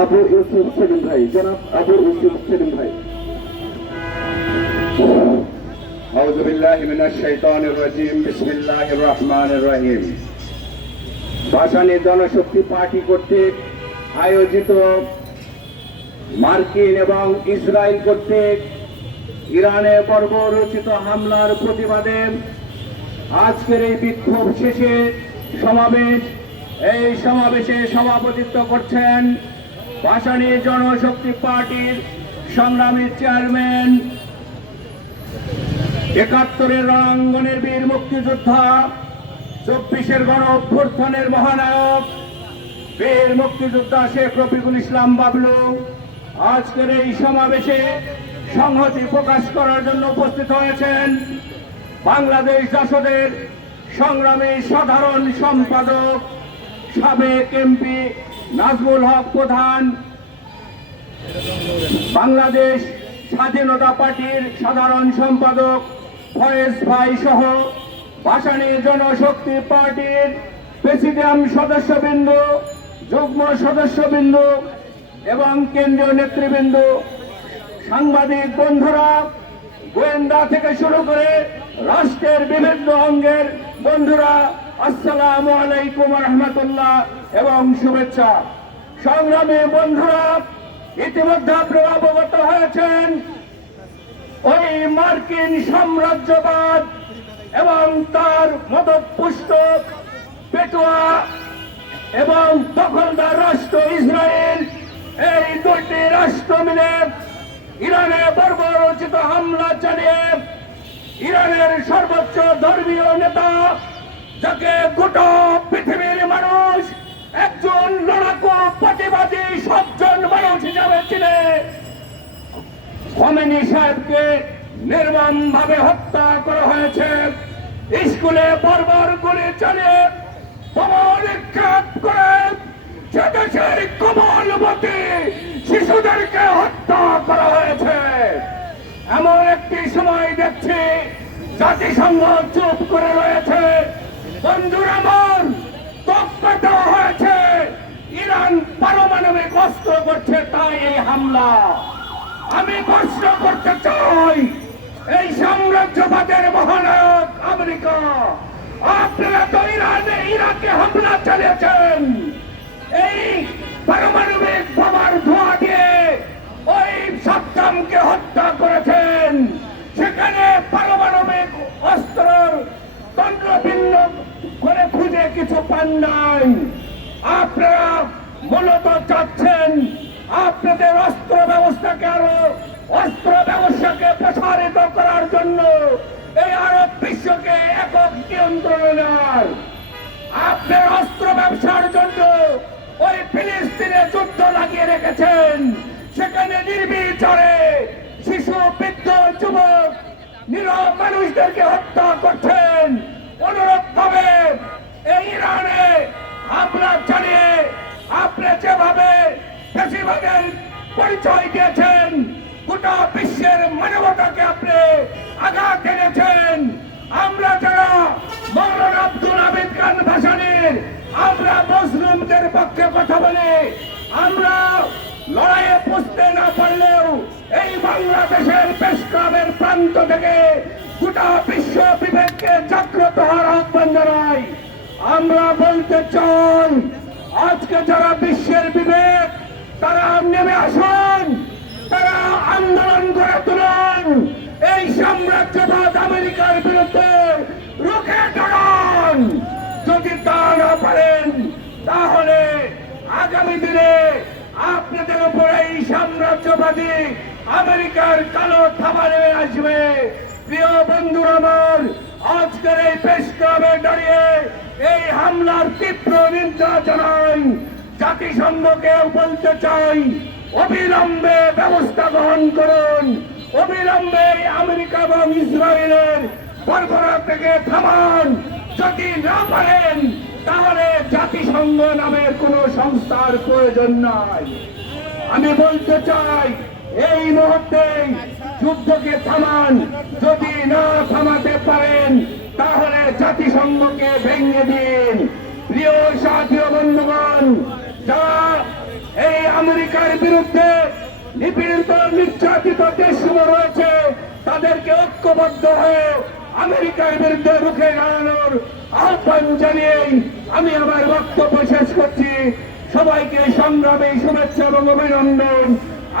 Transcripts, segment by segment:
আবু ইউসুফ সেলিম ভাই, জনাব আবু ইউসুফ সেলিম ভাই। আউযু বিল্লাহি মিনাশ শাইতানির রাজিম, বিসমিল্লাহির রহমানির রহিম। ভাসানী জনশক্তি পার্টি কর্তৃক আয়োজিত মার্কিন এবং ইসরায়েল কর্তৃক ইরানে বর্বরোচিত হামলার প্রতিবাদে আজকের এই বিক্ষোভ শেষে সমাবেশ। এই সমাবেশে সভাপতিত্ব করছেন ভাসানী জনশক্তি পার্টির সংগ্রামী চেয়ারম্যান, ৭১-এর রণাঙ্গনের বীর মুক্তিযোদ্ধা, ২৪-এর গণ অভ্যুত্থানের মহানায়ক বীর মুক্তিযোদ্ধা শেখ রফিকুল ইসলাম বাবলু। আজকের এই সমাবেশে সংহতি প্রকাশ করার জন্য উপস্থিত হয়েছেন বাংলাদেশ জাসদের সংগ্রামী সাধারণ সম্পাদক সাবেক এমপি নাজমুল হক প্রধান, বাংলাদেশ স্বাধীনতা পার্টির সাধারণ সম্পাদক ফয়েজ ভাই সহ ভাসানী জনশক্তি পার্টির প্রেসিডিয়াম সদস্যবৃন্দ, যুগ্ম সদস্যবৃন্দ এবং কেন্দ্রীয় নেতৃবৃন্দ, সাংবাদিক বন্ধুরা, গোয়েন্দা থেকে শুরু করে রাষ্ট্রের বিভিন্ন অঙ্গের বন্ধুরা, আসসালামু আলাইকুম রহমতুল্লাহ এবং শুভেচ্ছা। সংগ্রামী বন্ধুরা, ইতিমধ্যে আপনারা অবগত হয়েছেন ওই মার্কিন সাম্রাজ্যবাদ এবং তার মদতপুষ্ট পেটুয়া এবং দখলদার রাষ্ট্র ইসরায়েল, এই দুটি রাষ্ট্র মিলে ইরানে বর্বরোচিত হামলা চালিয়ে ইরানের সর্বোচ্চ ধর্মীয় নেতা, যাকে গোটা পৃথিবীর মানুষ একজন লড়াকু প্রতিবাদী সজ্জন মানুষ হিসাবে চিনে, খোমেনি সাহেবকে নির্মম ভাবে হত্যা করা হয়েছে। স্কুলে বর্বর গুলি চালিয়ে বোমা নিক্ষেপ করে সে দেশের কোমলবতী শিশুদেরকে হত্যা করা হয়েছে। এমন একটি সময় দেখছি জাতিসংঘ চুপ করে রয়েছে। বন্ধুরা আমার, তকমা দেওয়া হয়েছে ইরান পারমাণবিক অস্ত্র করছে, তাই এই হামলা। আমি প্রশ্ন করতে চাই, এই সাম্রাজ্যবাদের মহানায়ক আমেরিকা, আপনারা তো ইরানে ইরাকে হামলা চালিয়েছেন, এই পারমাণবিক বোমার ধোঁয়া দিয়ে ওই সাদ্দামকে হত্যা করেছেন। সেখানে পারমাণবিক অস্ত্রের তন্ত্রভিন্ন করে খুঁজে কিছু পান নাই। আপনারা মূলত চাচ্ছেন আপনাদের অস্ত্র ব্যবস্থাকে আরো অস্ত্র ব্যবসাকে প্রসারিত করার জন্য এই আরব বিশ্বকে একক নিয়ন্ত্রণে নেওয়ার। আপনার অস্ত্র ব্যবসার জন্য ওই ফিলিস্তিনে যুদ্ধ লাগিয়ে রেখেছেন, সেখানে নির্বিচারে শিশু, বৃদ্ধ, যুবক, নীরব মানুষদেরকে হত্যা করছেন। অনুরূপ ভাবে এই ইরানে হামলা চালিয়ে আপনি যেভাবে বেশিরভাগের পরিচয় দিয়েছেন, গোটা বিশ্বের মানবতাকে আপনি আঘাত এনেছেন। আমরা যারা মৌলানা আব্দুল হামিদ খান ভাসানীর, আমরা মুসলিমদের পক্ষে কথা বলি। আমরা লড়াইয়ে পুষতে না পারলেও এই বাংলাদেশের প্রেসক্লাবের প্রান্ত থেকে গোটা বিশ্ব বিবেককে জাগ্রত হওয়ার আহ্বান জানাই। আমরা বলতে চাই, আজকে যারা বিশ্বের বিবেক, তারা নেমে আসুন, তারা আন্দোলন করে তুলুন, এই সাম্রাজ্যবাদ আমেরিকার বিরুদ্ধে রুখে দাঁড়ান। যদি তা না পারেন, তাহলে আগামী দিনে আপনাদের উপর এই সাম্রাজ্যবাদী আমেরিকার কালো থাবা নেমে আসবে। প্রিয় বন্ধুরা আমার, আজকের এই প্রেস ক্লাবে দাঁড়িয়ে এই হামলার তীব্র নিন্দা জানাই। জাতিসংঘকেও বলতে চাই, অবিলম্বে ব্যবস্থা গ্রহণ করুন, অবিলম্বে আমেরিকা এবং ইসরায়েলের বর্বরতাকে থামান। যদি না পারেন, তাহলে জাতিসংঘ নামের কোন সংস্থার প্রয়োজন নাই। আমি বলতে চাই, এই মুহূর্তে যুদ্ধকে থামান। যদি না থামাতে পারেন, তাহলে জাতিসংঘকে ভেঙে দিন। প্রিয় সাথী বন্ধুগণ, যারা এই আমেরিকার বিরুদ্ধে নিপীড়িত নির্যাতিত দেশগুলো রয়েছে, তাদেরকে ঐক্যবদ্ধ হয়ে আমেরিকার বিরুদ্ধে রুখে দাঁড়ানোর আহ্বান জানিয়েই আমি আমার বক্তব্য শেষ করছি। সবাইকে সংগ্রামী শুভেচ্ছা এবং অভিনন্দন।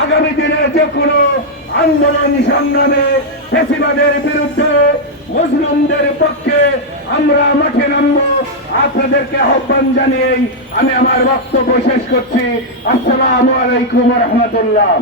আগামী দিনে যে কোনো আন্দোলন সংগ্রামে ফ্যাসিবাদের বিরুদ্ধে মুসলিমদের পক্ষে আমরা মাঠে নামবো, আপনাদেরকে আহ্বান জানিয়েই আমি আমার বক্তব্য শেষ করছি। আসসালামু আলাইকুম ওয়া রাহমাতুল্লাহ।